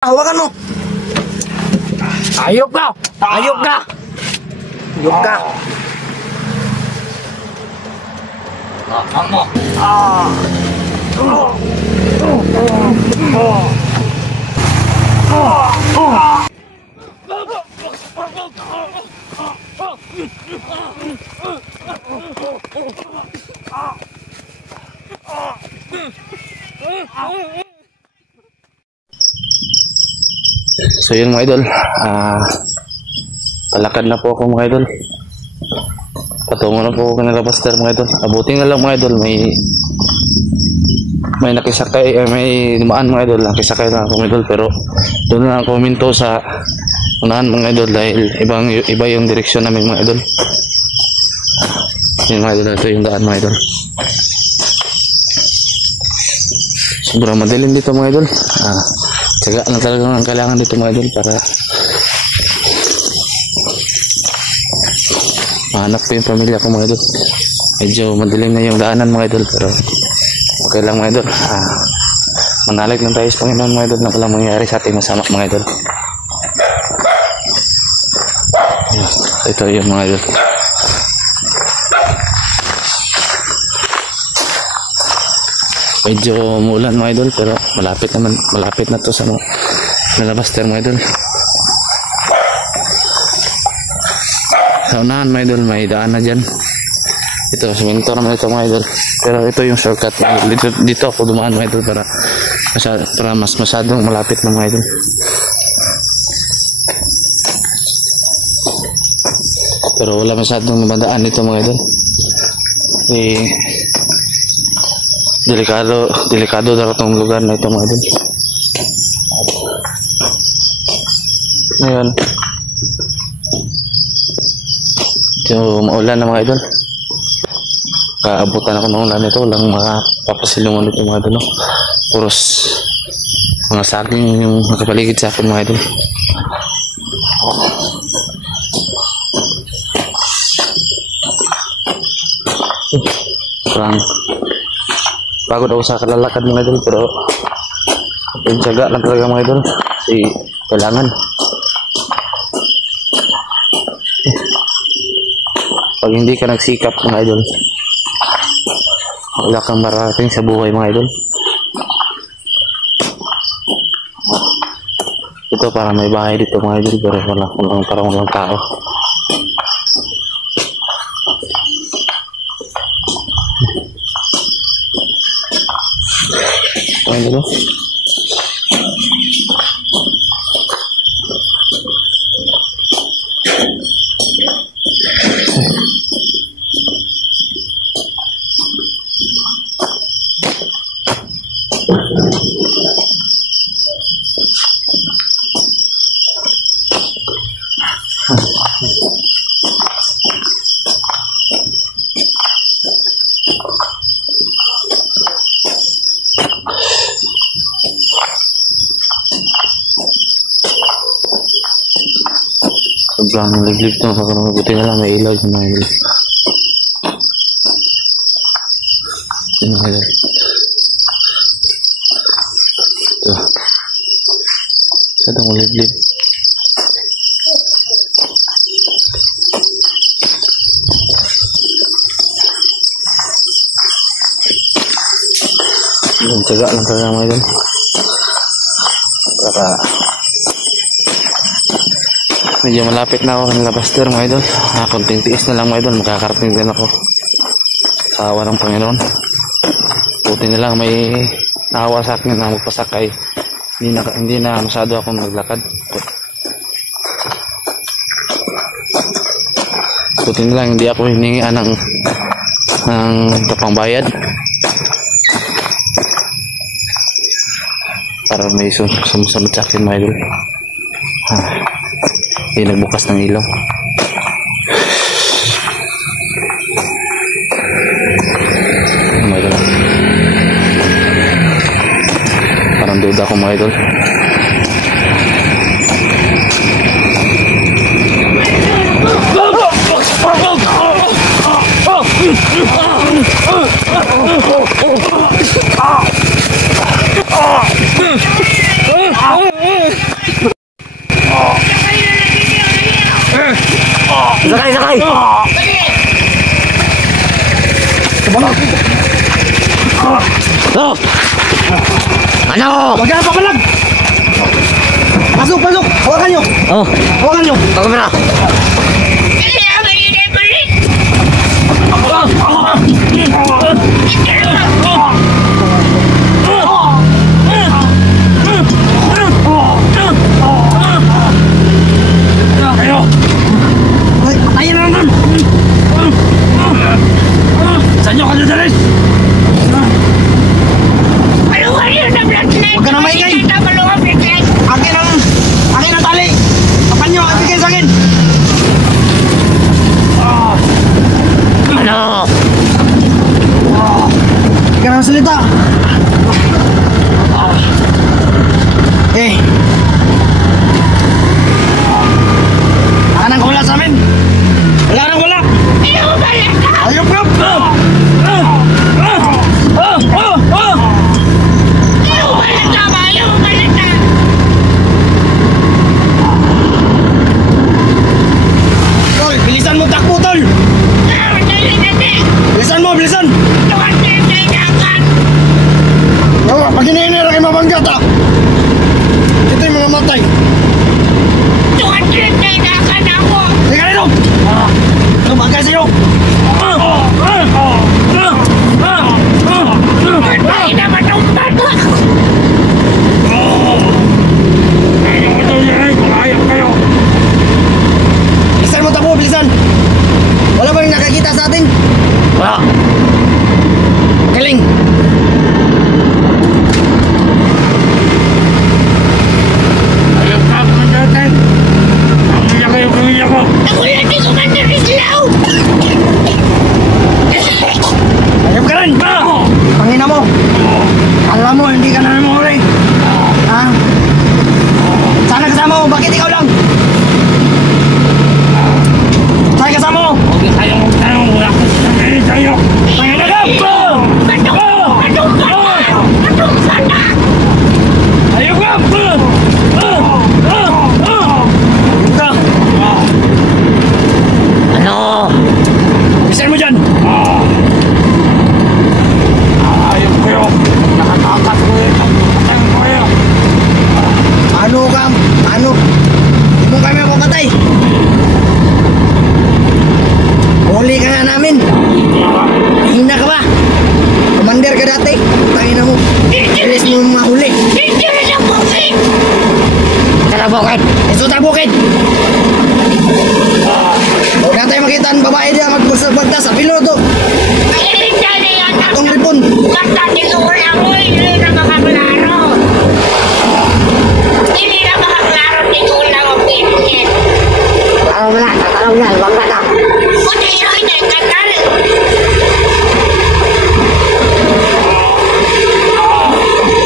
Hawakan mo. Ayok ka. Ayok ka. Ayok ka. Mo. So yun mga idol, palakad na po ako mga idol. Patungo na po ako ng Labaster mga idol. Abutin na lang mga idol, may nakisakay, may dumaan mga idol, nakisakay na ako mga idol, pero doon na ako minto sa unahan mga idol dahil iba yung direksyon namin mga idol. Yun mga idol, ito yung daan mga idol. Sobrang madilim dito mga idol. Tsaga na talaga ang kailangan dito mga idol para mahanap ko yung pamilya ko mga idol. Medyo madilim na yung daanan mga idol, pero okay lang mga idol. Manalig lang tayo sa Panginoon mga idol na walang mangyari sa ating masama mga idol. Ito yung mga idol. Medyo umuulan mga idol, pero malapit na to sa Labaster mga idol. Sa unahan mga idol, may daan na dyan. Ito, siminto naman ito mga idol, pero ito yung shortcut mga idol. Dito ako dumaan mga idol para mas masyadong malapit na mga idol. Pero wala masyadong madaan dito mga idol. Delikado daw itong lugar na ito mga idol. Ngayon, so maulan na mga idol. Kaabutan ako ng ulan nito, walang makapapasilungan dito mga idol. Puros mga saging yung nakapaligid sa akin mga idol. Parang pagod ako sa kalalakad mga idol, pero yung tiyaga lang talaga mga idol kasi kailangan. Pag hindi ka nagsikap mga idol, wala kang marating sa buhay mga idol. Ito parang may bahay dito mga idol, pero parang walang tao. Ayan dito. Sobrang liblib ito, buti na lang may ilaw sa mga ilaw. Ito mga ilaw. Ito. Masyadong liblib. Yung tsaga lang talaga mga ilaw. Para medyo malapit na ako ng Labaster mga idol. Konting tiis na lang mga idol, makakarating din ako sa awa ng Panginoon. Buti na lang may naawa sa akin na magpasakay. Hindi na masyado akong naglakad. Buti na lang hindi ako hiningian ng kapangbayad para may sumusunod sa akin mga idol. Hindi nagbukas ng ilaw. Oh my God. Parang duda ko mga idol. Sakay, sakay! Oh! Ano? Huwag ka na papalag! Pasok, pasok! Hawakan nyo! Oh, Hawakan nyo! kamera. Ay, patayin na naman! Saan nyo ka dadalhin? Huwag ka na maingay! Akin ang tali! Kapan nyo! Ibigay sa akin! Ano? Hindi ka na salita! Eh! Wala nang wala sa amin! Wala nang wala! Ayaw ka! Tol! Bilisan mo takbo, Tol! Bilisan mo! Bilisan! Pag hinihinira kayo mabanggat, ha! Ito yung mga matay! Teka rin, oh! Lumagay sa'yo! Bilisan mo takbo! Bilisan! Wala ba yung nakakita sa atin? Wala. Galing! Ayop ka rin! Pangina mo! Alam mo, hindi ka na namuli! Ha? Sana kasama mo? Bakit ikaw lang? Sana kasama mo? Pangina ka! Ayop ka! Ano? Bisayin mo dyan! Ano ka? Ano? Hindi mo kami mapapatay! Huli ka nga namin! Hina ka ba? Commander ka dati? Tangina mo! Alis mo mga huli! Tara, bukid. Ito tayo bukid! Huwag na tayo makita ang babae diya magbagtas sa piloto! Itong ripon!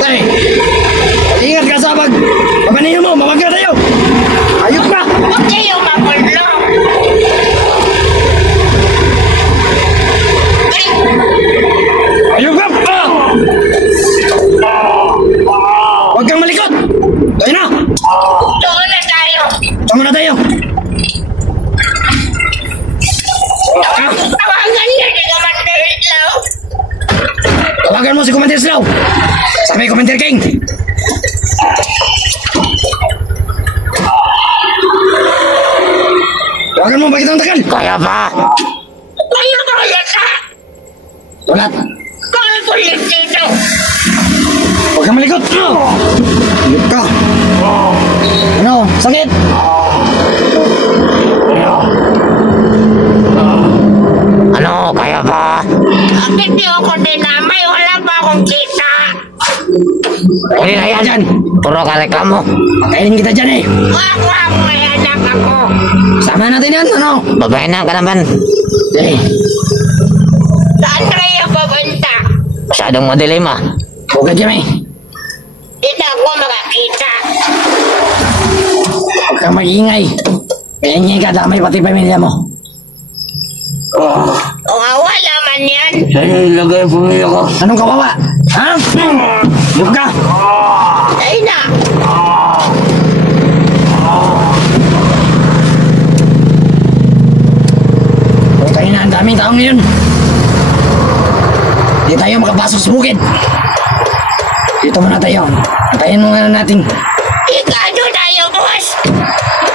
Tay! Ingat ka sa pagpapaniyo mo! Mabagka tayo! Ayop ka! Ayop ka! Huwag kang malikot! Tayo na! Tama na tayo! Tawagan mo si Commander Slow! Sabi Commander King! Tawagan mo, bakit ang tagal? Kaya pa. Ulat! Huwag kang malikot! Ayop ka! Ano? Sakit? Ano? Kaya pa. Bakit di ako dinamay? Wala pa akong kita. Huli na yan. Dyan! Puro ka reklamo. Patayin kita dyan eh! Wag, may anak ako. Sama natin yan, ano? Babae na ka naman. Eh, Saan kayo papunta? Masyadong madilim ah. huwag ka dyan eh! Di na ako makakita. Huwag kang mag-iingay! Maingay ka, damay pati pamilya mo! Kawawa naman yan. Saan yung ilagay ang pamilya ko? Anong kawawa? Ha? Huwag ka! Ay na. Matabang yun. Di tayo makapasok sa bukid. Dito muna tayo. Antayin muna natin. Ikado tayo, boss.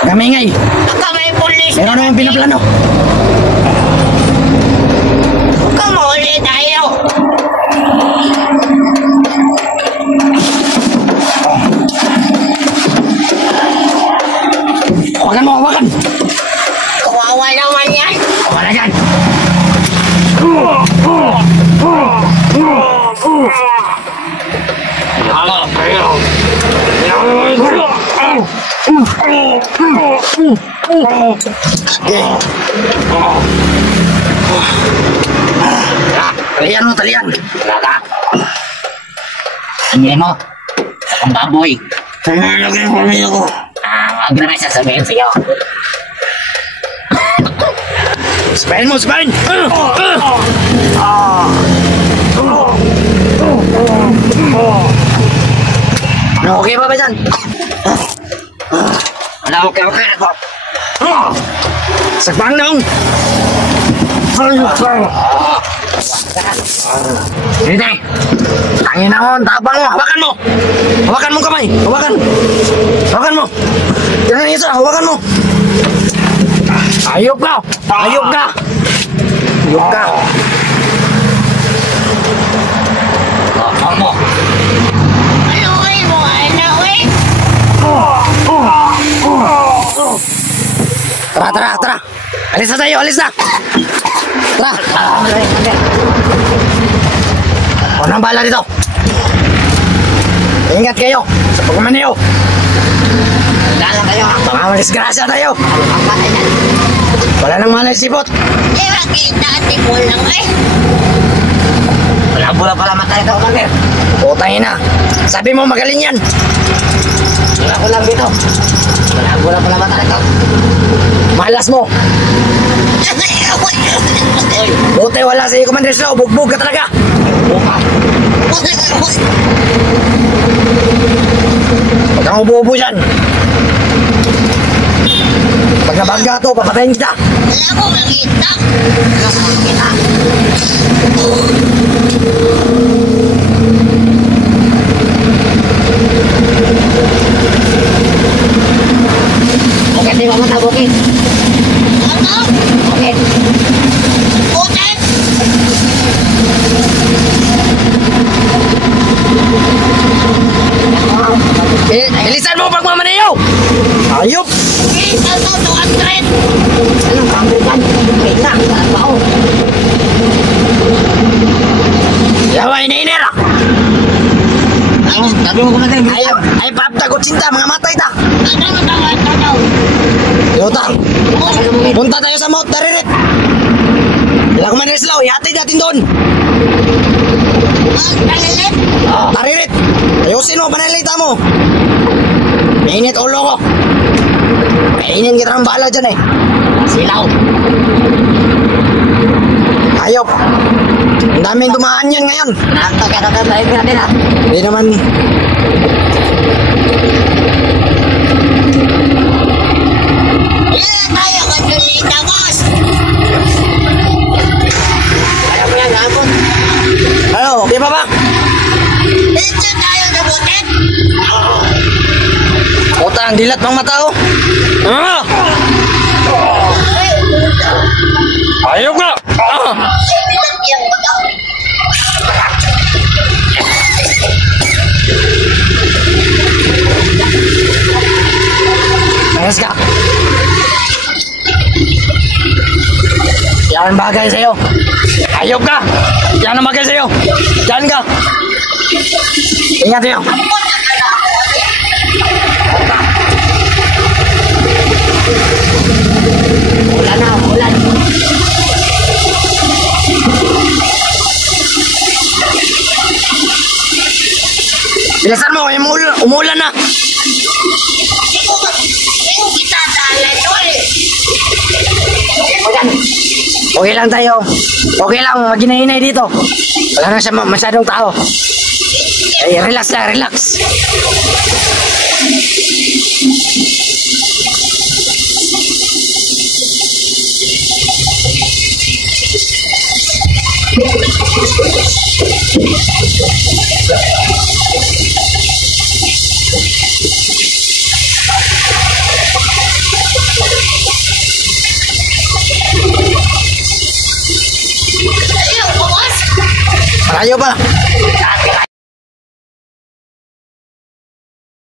Kami ngay. Baka may pulis. Meron naman pinaplano. Baka mahuli tayo. Hawakan mo, hawakan. Kawawa naman yan. Wala dyan. Talian mo, talian. Talaga. Ano mo? Ang baboy. Lagay mo rin ako. Ang na may sasabihin sa'yo. Spain mo, Spain! Okay pa ba dyan? Wala, okay na po. Sakbang dong! Hindi! Tangin ako, tabang mo! Hawakan mo! Hawakan mo kamay! Hawakan! Hawakan mo! Yan ang isa! Hawakan mo! Ayok ka! Ayok ka! Ayok ka! Mo. Ano eh mo, ano eh? Tara, tara, tara! Alis na tayo! Alis na! Tara! Unang bala dito! Ingat kayo sa pagmamaneho! Wala kayo. Mga disgrasya tayo! Wala nang malay sipot! Eh, makita ati mo lang eh. Wala pala matay ito, Commander. Putangin na! Sabi mo magaling yan! Wala lang dito. Wala pala matay ito. Malas mo! Buti wala si Commander Slow! Bugbog ka talaga! Huwag kang ubo-ubo dyan! Pag nabangga to, papatayin kita! Wala ko makita. Okay, di ba matabukin? Ano? Okay. Putek! Bilisan mo pagmamaneho! Ayop! Kita to, 200. Anong kambrikan? Wait na, saan ba ako? Yawa, inainera! Sabi mo, Commander. Ay, paptagot sinta, mga matay ta! Ano? Yotang! Punta tayo sa Mount Taririt! Wala Commander Slow, ihatid natin doon! Palilit? Taririt! Ayusin mo, panalita mo! Mainit ulo ko! Kainin kita ng bala dyan eh! Silaw. Ayop! Ang daming dumaan yan ngayon! Nakakatatambahin natin ha. Hindi naman... Eh, tayo kasulita, boss. Kaya mo yan, hapon. Ano, okay pa ba? Dito tayo sa butet. Puta, ang dilat ng mata oh! Ah! Ayop ka! Ah! Yung buto. Ayos ka! Yan ang bagay sa'yo! Ayop ka! Yan ang bagay sa'yo! Diyan ka! Ingat sa'yo! Ulan. Bilisan mo, umulan na! Yung kita dala to eh. Okay lang tayo. Okay lang, maginahinay dito. Wala na siya masyadong tao. Ay, relax lang, relax. Ayaw, bawas. Malayo pa.